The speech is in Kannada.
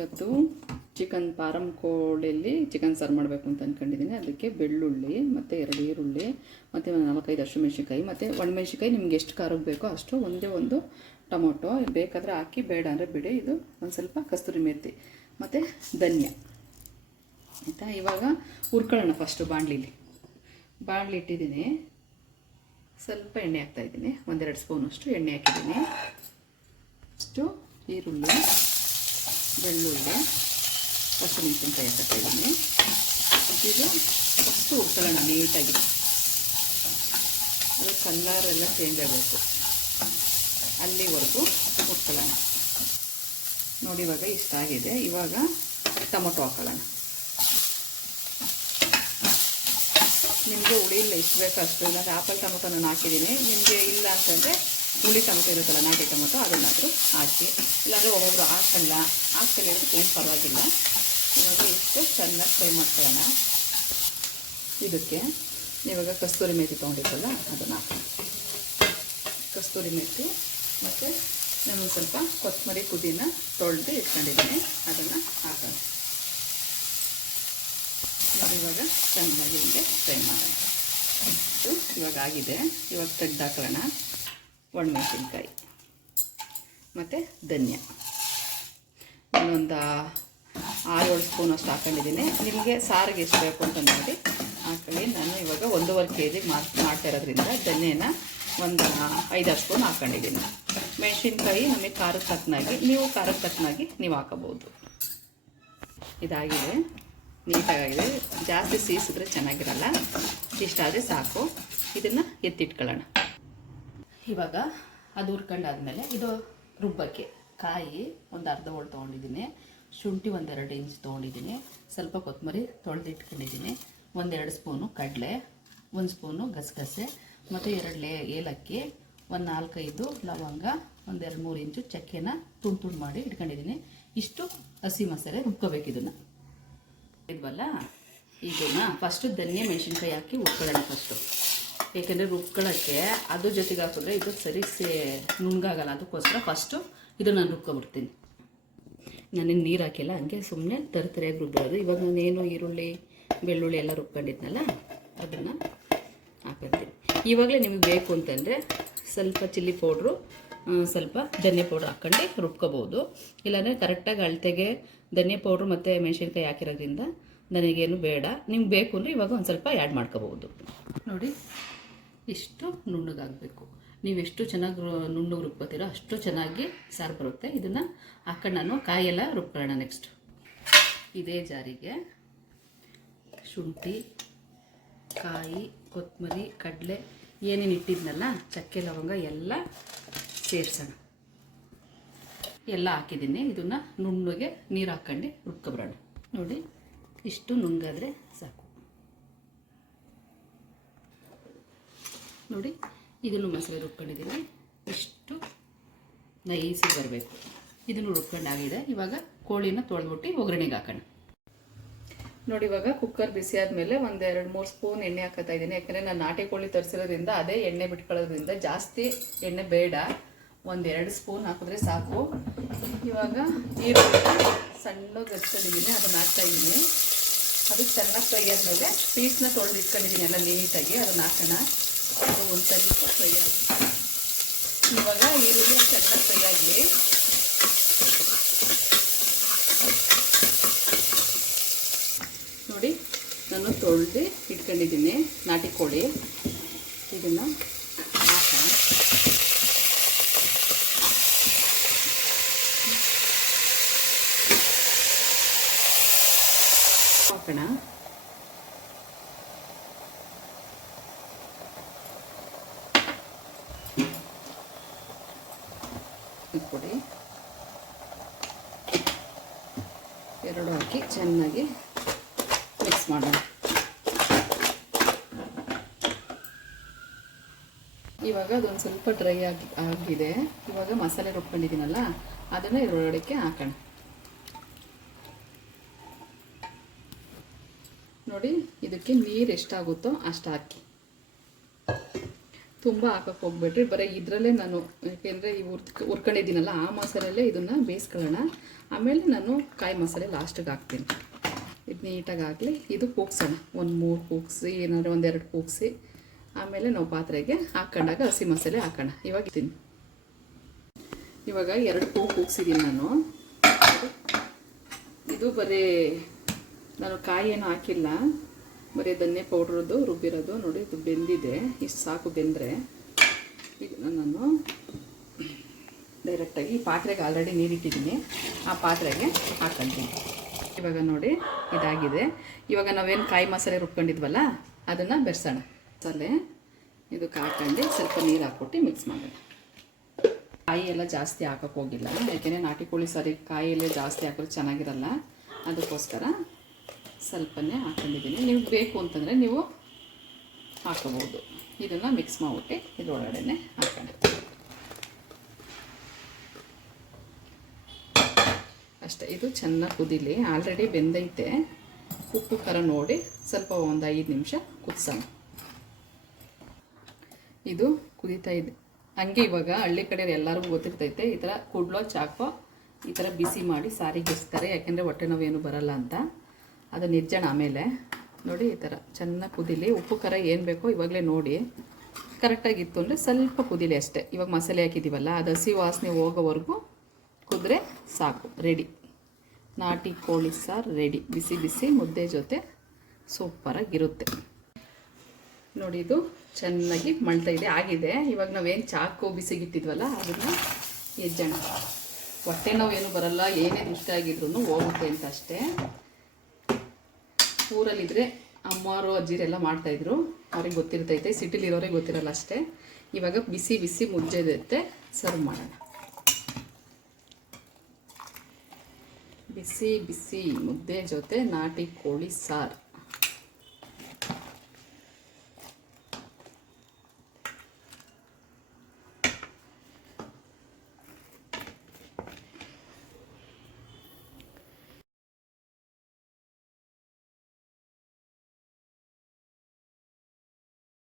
ಇವತ್ತು ಚಿಕನ್ ಪಾರಂ ಕೋಳಿಯಲ್ಲಿ ಚಿಕನ್ ಸರ್ವ್ ಮಾಡಬೇಕು ಅಂತ ಅಂದ್ಕೊಂಡಿದ್ದೀನಿ. ಅದಕ್ಕೆ ಬೆಳ್ಳುಳ್ಳಿ ಮತ್ತು 2 ಈರುಳ್ಳಿ ಮತ್ತು ಒಂದು 4-5 ಹಸಿಮೆಣ್ಸಿನ್ಕಾಯಿ ಮತ್ತು ಒಣಮೆಣ್ಸಿನ್ಕಾಯಿ ನಿಮ್ಗೆ ಎಷ್ಟು ಖಾರಕ್ಕೆ ಬೇಕೋ ಅಷ್ಟು, ಒಂದೇ ಒಂದು ಟೊಮೊಟೊ ಬೇಕಾದರೆ ಹಾಕಿ, ಬೇಡ ಅಂದರೆ ಬಿಡಿ. ಇದು ಒಂದು ಸ್ವಲ್ಪ ಕಸ್ತೂರಿ ಮೆಥಿ ಮತ್ತು ಧನಿಯಾ ಆಯಿತಾ. ಇವಾಗ ಹುರ್ಕೊಳ್ಳೋಣ. ಫಸ್ಟು ಬಾಣಲಿ ಇಟ್ಟಿದ್ದೀನಿ. ಸ್ವಲ್ಪ ಎಣ್ಣೆ ಹಾಕ್ತಾಯಿದ್ದೀನಿ, 1-2 ಸ್ಪೂನಷ್ಟು ಎಣ್ಣೆ ಹಾಕಿದ್ದೀನಿ. ಅಷ್ಟು ಈರುಳ್ಳಿ, ಬೆಳ್ಳುಳ್ಳಿ, ಹಸಿಮೆಣಸಿನ್ಕಾಯಿ ಹಾಕ್ತಾಯಿದ್ದೀನಿ. ಇದು ಫಸ್ಟು ಹುರ್ಕೊಳ್ಳೋಣ ನೀಟಾಗಿ. ಅದು ಕಲರೆಲ್ಲ ಚೇಂಜ್ ಆಗಬೇಕು, ಅಲ್ಲಿವರೆಗೂ ಹುರ್ಕೊಳ್ಳೋಣ. ನೋಡಿ ಇವಾಗ ಇಷ್ಟ ಆಗಿದೆ. ಇವಾಗ ಟೊಮೊಟೊ ಹಾಕೊಳ್ಳೋಣ. ನಿಮಗೆ ಹುಳಿ ಇಲ್ಲ ಎಷ್ಟು ಬೇಕೋ ಅಷ್ಟು, ಇಲ್ಲಾಂದರೆ ಆಪಲ್ ಟೊಮೊಟೊ ನಾನು ಹಾಕಿದ್ದೀನಿ. ನಿಮಗೆ ಇಲ್ಲ ಅಂತಂದರೆ ಹುಳಿ ಟೊಮೊಟೊ ಇರುತ್ತಲ್ಲ, ನಾಟಿ ಟೊಮೊಟೊ, ಅದನ್ನಾದರೂ ಹಾಕಿ. ಇಲ್ಲಾಂದರೆ ಒಬ್ಬೊಬ್ರು ಹಾಕ್ತಲಿರೋದು ಏನು ಪರವಾಗಿಲ್ಲ. ಇವಾಗ ಇಷ್ಟು ಚೆನ್ನಾಗಿ ಫ್ರೈ ಮಾಡ್ಕೊಳ್ಳೋಣ. ಇದಕ್ಕೆ ಇವಾಗ ಕಸ್ತೂರಿ ಮೆಥಿ ತೊಗೊಂಡಿದ್ದಲ್ಲ ಅದನ್ನು ಹಾಕೋಣ. ಕಸ್ತೂರಿ ಮೆಥಿ ಮತ್ತು ನಾನು ಸ್ವಲ್ಪ ಕೊತ್ತಂಬರಿ ಪುದೀನ ತೊಳೆದು ಇಟ್ಕೊಂಡಿದ್ದೀನಿ, ಅದನ್ನು ಹಾಕೋಣ. ನೋಡಿ ಇವಾಗ ಚೆನ್ನಾಗಿ ಹಿಂಗೆ ಫ್ರೈ ಮಾಡೋಣ. ಇವಾಗ ಆಗಿದೆ. ಇವಾಗ ತೆಗ್ದು ಹಾಕೋಣ. ಒಣಮೆಣಸಿನ್ಕಾಯಿ ಮತ್ತು ಧನಿಯಾ ಒಂದೊಂದು 6-7 ಸ್ಪೂನಷ್ಟು ಹಾಕೊಂಡಿದ್ದೀನಿ. ನಿಮಗೆ ಸಾರಿಗೆ ಎಷ್ಟು ಬೇಕು ಅಂತ ನೋಡಿ ಹಾಕೊಳ್ಳಿ. ನಾನು ಇವಾಗ 1.5 kg ಮಾಡ್ತಾ ಇರೋದ್ರಿಂದ ಧನಿಯಾನ ಒಂದು 5-6 ಸ್ಪೂನ್ ಹಾಕ್ಕೊಂಡಿದ್ದೀನಿ. ಮೆಣಸಿನ್ಕಾಯಿ ನಮಗೆ ಖಾರದ ತಕ್ಕನಾಗಿ, ನೀವು ಖಾರದ ತಕ್ಕನಾಗಿ ನೀವು ಹಾಕೋಬೋದು. ಇದಾಗಿದೆ, ನೀಟಾಗಿದೆ. ಜಾಸ್ತಿ ಸೀಸಿದ್ರೆ ಚೆನ್ನಾಗಿರಲ್ಲ. ಇಷ್ಟಾದರೆ ಸಾಕು. ಇದನ್ನು ಎತ್ತಿಟ್ಕೊಳ್ಳೋಣ. ಇವಾಗ ಅದು ಹುರ್ಕೊಂಡಾದ್ಮೇಲೆ ಇದು ರುಬ್ಬಕ್ಕೆ ಕಾಯಿ ಒಂದು ಅರ್ಧ ಹೋಳು ತೊಗೊಂಡಿದ್ದೀನಿ, ಶುಂಠಿ 1-2 ಇಂಚ್ ತೊಗೊಂಡಿದ್ದೀನಿ, ಸ್ವಲ್ಪ ಕೊತ್ತಂಬರಿ ತೊಳೆದಿಟ್ಕೊಂಡಿದ್ದೀನಿ, 1-2 ಸ್ಪೂನು ಕಡಲೆ, 1 ಸ್ಪೂನು ಗಸಗಸೆ ಮತ್ತು 2 ಏಲಕ್ಕಿ, ಒಂದು 4-5 ಲವಂಗ, 1-2-3 ಇಂಚು ಚಕ್ಕೆನ ತುಂಡು ಮಾಡಿ ಇಟ್ಕೊಂಡಿದ್ದೀನಿ. ಇಷ್ಟು ಹಸಿ ಮಸಾಲೆ ರುಬ್ಕೋಬೇಕು. ಇದವಲ್ಲ ಇದನ್ನು ಫಸ್ಟು ಧನಿಯಾ ಮೆಣಸಿನ್ಕಾಯಿ ಹಾಕಿ ಹುರ್ಕೊಳ್ಳೋಣ ಫಸ್ಟು. ಏಕೆಂದರೆ ರುಬ್ಕೊಳ್ಳೋಕ್ಕೆ ಅದ್ರ ಜೊತೆಗೆ ಹಾಕಿದ್ರೆ ಇದು ಸರಿ ನುಣ್ಣಗಾಗಲ್ಲ. ಅದಕ್ಕೋಸ್ಕರ ಫಸ್ಟು ಇದು ನಾನು ರುಬ್ಕೊಬಿಡ್ತೀನಿ. ನಾನೇನು ನೀರು ಹಾಕಿಲ್ಲ, ಹಂಗೆ ಸುಮ್ಮನೆ ತರಿಯಾಗಿ ರುಬ್ಬಿರೋದು. ಇವಾಗ ನಾನೇನು ಈರುಳ್ಳಿ ಬೆಳ್ಳುಳ್ಳಿ ಎಲ್ಲ ರುಬ್ಕೊಂಡಿದ್ನಲ್ಲ ಅದನ್ನು ಹಾಕಿರ್ತೀನಿ. ಇವಾಗಲೇ ನಿಮಗೆ ಬೇಕು ಅಂತಂದರೆ ಸ್ವಲ್ಪ ಚಿಲ್ಲಿ ಪೌಡ್ರು, ಸ್ವಲ್ಪ ಧನಿಯಾ ಪೌಡ್ರ್ ಹಾಕ್ಕೊಂಡು ರುಬ್ಕೋಬೋದು. ಇಲ್ಲಾಂದರೆ ಕರೆಕ್ಟಾಗಿ ಅಳತೆಗೆ ಧನಿಯಾ ಪೌಡ್ರು ಮತ್ತು ಮೆಣಸಿನ್ಕಾಯಿ ಹಾಕಿರೋದ್ರಿಂದ ನನಗೇನು ಬೇಡ. ನಿಮ್ಗೆ ಬೇಕು ಅಂದರೆ ಇವಾಗ ಒಂದು ಸ್ವಲ್ಪ ಆ್ಯಡ್ ಮಾಡ್ಕೋಬೋದು. ನೋಡಿ ಇಷ್ಟು ನುಣ್ಣಗಾಗಬೇಕು. ನೀವೆಷ್ಟು ಚೆನ್ನಾಗಿ ನುಣ್ಣಗೆ ರುಬ್ಕೋತೀರೋ ಅಷ್ಟು ಚೆನ್ನಾಗಿ ಸಾರು ಬರುತ್ತೆ. ಇದನ್ನು ಹಾಕೊಂಡು ನಾನು ಕಾಯೆಲ್ಲ ರುಬ್ಕೊಳ್ಳೋಣ. ನೆಕ್ಸ್ಟ್ ಇದೇ ಜಾರಿಗೆ ಶುಂಠಿ, ಕಾಯಿ, ಕೊತ್ತಂಬರಿ, ಕಡಲೆ ಏನೇನು ಇಟ್ಟಿದ್ನಲ್ಲ, ಚಕ್ಕೆ ಲವಂಗ ಎಲ್ಲ ಸೇರಿಸೋಣ. ಎಲ್ಲ ಹಾಕಿದ್ದೀನಿ. ಇದನ್ನು ನುಣ್ಣಗೆ ನೀರು ಹಾಕ್ಕೊಂಡು ರುಬ್ಕೊಬರೋಣ. ನೋಡಿ ಇಷ್ಟು ನುಣ್ಣಗಾದರೆ ಸಾಕು. ನೋಡಿ ಇದನ್ನು ಮಸಾಲೆ ರುಬ್ಕೊಂಡಿದ್ದೀನಿ. ಇಷ್ಟು ನೈಸಿಗೆ ಬರಬೇಕು. ಇದನ್ನು ರುಬ್ಕೊಂಡಾಗಿದೆ. ಇವಾಗ ಕೋಳಿನ ತೊಳೆದ್ಬಿಟ್ಟು ಒಗ್ಗರಣೆಗೆ ಹಾಕೋಣ. ನೋಡಿ ಇವಾಗ ಕುಕ್ಕರ್ ಬಿಸಿ ಆದಮೇಲೆ 1-2-3 ಸ್ಪೂನ್ ಎಣ್ಣೆ ಹಾಕೋತಾ ಇದ್ದೀನಿ. ಯಾಕಂದರೆ ನಾನು ನಾಟಿ ಕೋಳಿ ತರಿಸಿರೋದ್ರಿಂದ ಅದೇ ಎಣ್ಣೆ ಬಿಟ್ಕೊಳ್ಳೋದ್ರಿಂದ ಜಾಸ್ತಿ ಎಣ್ಣೆ ಬೇಡ. 1-2 ಸ್ಪೂನ್ ಹಾಕಿದ್ರೆ ಸಾಕು. ಇವಾಗ ಈರುಳ್ಳಿ ಸಣ್ಣಗೆ ಹಚ್ಕೊಂಡಿದ್ದೀನಿ, ಅದನ್ನು ಹಾಕ್ತಾಯಿದ್ದೀನಿ. ಅದು ಚೆನ್ನಾಗಿ ಫ್ರೈ ಆದಮೇಲೆ ಪೀಸ್ನ ತೊಳೆದು ಇಟ್ಕೊಂಡಿದ್ದೀನಿ ಎಲ್ಲ ನೀಟಾಗಿ, ಅದನ್ನು ಹಾಕೋಣ. ಅದು ಒಂದು ಸ್ವಲ್ಪ ಫ್ರೈ ಆಗಿ ಇವಾಗ ಈರುಳ್ಳಿ ಚೆನ್ನಾಗಿ ಫ್ರೈ ಆಗಲಿ. ನೋಡಿ ನಾನು ತೊಳೆದು ಇಟ್ಕೊಂಡಿದ್ದೀನಿ ನಾಟಿ ಕೋಳಿ. ಇದನ್ನು ಹಾಕೋಣ. ಕೊಡಿ ಎರಡು ಹಾಕಿ ಚೆನ್ನಾಗಿ ಮಿಕ್ಸ್ ಮಾಡೋಣ. ಇವಾಗ ಅದೊಂದು ಸ್ವಲ್ಪ ಡ್ರೈ ಆಗಿದೆ. ಇವಾಗ ಮಸಾಲೆ ರುಬ್ಕೊಂಡಿದ್ದೀನಲ್ಲ ಅದನ್ನು ಇದರೊಳಗಡೆ ಹಾಕೋಣ. ನೋಡಿ ಇದಕ್ಕೆ ನೀರು ಎಷ್ಟಾಗುತ್ತೋ ಅಷ್ಟು ಹಾಕಿ. ತುಂಬ ಹಾಕಕ್ಕೆ ಹೋಗ್ಬೇಡ್ರಿ, ಬರೀ ಇದರಲ್ಲೇ ನಾನು, ಯಾಕೆಂದರೆ ಈ ಹುರ್ಕೊಂಡಿದ್ದೀನಲ್ಲ ಆ ಮಸಾಲೆಯಲ್ಲೇ ಇದನ್ನು ಬೇಯಿಸ್ಕೊಳ್ಳೋಣ. ಆಮೇಲೆ ನಾನು ಕಾಯಿ ಮಸಾಲೆ ಲಾಸ್ಟಿಗೆ ಹಾಕ್ತೀನಿ. ಇದು ನೀಟಾಗಿ ಹಾಕಲಿ. ಇದು ಕೂಗ್ಸೋಣ, ಒಂದು 3 ಕೂಗ್ಸಿ, ಏನಾದರೂ 1-2 ಕೂಗ್ಸಿ ಆಮೇಲೆ ನಾವು ಪಾತ್ರೆಗೆ ಹಾಕ್ಕೊಂಡಾಗ ಹಸಿ ಮಸಾಲೆ ಹಾಕೋಣ. ಇವಾಗ ಇದ್ದೀನಿ, ಇವಾಗ 2 ಕೂಗ್ಸಿದ್ದೀನಿ ನಾನು. ಇದು ಬರೀ ನಾನು ಕಾಯಿ ಏನು ಹಾಕಿಲ್ಲ, ಬರೀ ಧನ್ಯ ಪೌಡ್ರದ್ದು ರುಬ್ಬಿರೋದು. ನೋಡಿ ಇದು ಬೆಂದಿದೆ, ಇಷ್ಟು ಸಾಕು ಬೆಂದರೆ. ಇದನ್ನು ನಾನು ಡೈರೆಕ್ಟಾಗಿ ಈ ಪಾತ್ರೆಗೆ ಆಲ್ರೆಡಿ ನೀರಿಟ್ಟಿದ್ದೀನಿ, ಆ ಪಾತ್ರೆಗೆ ಹಾಕ್ಕೊಂತೀನಿ. ಇವಾಗ ನೋಡಿ ಇದಾಗಿದೆ. ಇವಾಗ ನಾವೇನು ಕಾಯಿ ಮಸಾಲೆ ರುಬ್ಕೊಂಡಿದ್ವಲ್ಲ ಅದನ್ನು ಬೆರೆಸೋಣ. ಮಸಾಲೆ ಇದಕ್ಕೆ ಹಾಕೊಂಡು ಸ್ವಲ್ಪ ನೀರು ಹಾಕ್ಬಿಟ್ಟು ಮಿಕ್ಸ್ ಮಾಡೋಣ. ಕಾಯಿ ಎಲ್ಲ ಜಾಸ್ತಿ ಹಾಕೋಕ್ಕೆ ಹೋಗಿಲ್ಲ, ಯಾಕೆಂದರೆ ನಾಟಿ ಕೋಳಿ ಸಾರಿಗೆ ಕಾಯಿ ಎಲ್ಲ ಜಾಸ್ತಿ ಹಾಕೋದು ಚೆನ್ನಾಗಿರಲ್ಲ, ಅದಕ್ಕೋಸ್ಕರ ಸ್ವಲ್ಪನೇ ಹಾಕೊಂಡಿದ್ದೀನಿ. ನೀವು ಬೇಕು ಅಂತಂದರೆ ನೀವು ಹಾಕೋಬೋದು. ಇದನ್ನು ಮಿಕ್ಸ್ ಮಾಡಿಬಿಟ್ಟು ಇದರೊಳಗಡೆ ಹಾಕೋಣ. ಅಷ್ಟೇ, ಇದು ಚೆನ್ನಾಗಿ ಕುದೀಲಿ. ಆಲ್ರೆಡಿ ಬೆಂದೈತೆ. ಉಪ್ಪು ಖಾರ ನೋಡಿ ಸ್ವಲ್ಪ ಒಂದು 5 ನಿಮಿಷ ಕುದಿಸೋಣ. ಇದು ಕುದೀತಾ ಇದೆ ಹಂಗೆ. ಇವಾಗ ಹಳ್ಳಿ ಕಡೆ ಎಲ್ಲರಿಗೂ ಗೊತ್ತಿರ್ತೈತೆ, ಈ ಥರ ಕುಡ್ಲೋ ಚಾಕೋ ಈ ಥರ ಬಿಸಿ ಮಾಡಿ ಸಾರಿಗೆ ಇರ್ತಾರೆ, ಯಾಕೆಂದರೆ ಹೊಟ್ಟೆ ನೋವೇನು ಬರಲ್ಲ ಅಂತ. ಅದು ನಿರ್ಜನ. ಆಮೇಲೆ ನೋಡಿ ಈ ಥರ ಚೆನ್ನಾಗಿ ಕುದೀಲಿ. ಉಪ್ಪು ಖಾರ ಏನು ಬೇಕೋ ಇವಾಗಲೇ ನೋಡಿ ಕರೆಕ್ಟಾಗಿತ್ತು ಅಂದರೆ ಸ್ವಲ್ಪ ಕುದೀಲಿ ಅಷ್ಟೇ. ಇವಾಗ ಮಸಾಲೆ ಹಾಕಿದ್ದೀವಲ್ಲ ಅದು ಹಸಿ ವಾಸನೆ ಹೋಗೋವರೆಗೂ ಕುದ್ರೆ ಸಾಕು. ರೆಡಿ, ನಾಟಿ ಕೋಳಿ ಸಾರು ರೆಡಿ. ಬಿಸಿ ಬಿಸಿ ಮುದ್ದೆ ಜೊತೆ ಸೂಪರಾಗಿರುತ್ತೆ ನೋಡಿ. ಇದು ಚೆನ್ನಾಗಿ ಮಳ್ತಾ ಇದೆ, ಆಗಿದೆ. ಇವಾಗ ನಾವೇನು ಚಾಕು ಬಿಸಿಗಿಟ್ಟಿದ್ವಲ್ಲ ಅದನ್ನು ಎಜ್ಜೋಣ. ಹೊಟ್ಟೆ ನೋವೇನು ಬರಲ್ಲ, ಏನೇ ದುಷ್ಟ ಆಗಿದ್ರು ಹೋಗುತ್ತೆ ಅಂತ ಅಷ್ಟೇ. ಊರಲ್ಲಿದ್ದರೆ ಅಮ್ಮವರು ಅಜ್ಜಿರೆಲ್ಲ ಮಾಡ್ತಾಯಿದ್ರು, ಅವ್ರಿಗೆ ಗೊತ್ತಿರ್ತೈತೆ. ಸಿಟಿಲಿರೋರಿಗೆ ಗೊತ್ತಿರಲ್ಲ ಅಷ್ಟೇ. ಇವಾಗ ಬಿಸಿ ಬಿಸಿ ಮುದ್ದೆ ಜೊತೆ ಸರ್ವ್ ಮಾಡೋಣ. ಬಿಸಿ ಬಿಸಿ ಮುದ್ದೆ ಜೊತೆ ನಾಟಿ ಕೋಳಿ ಸಾರು.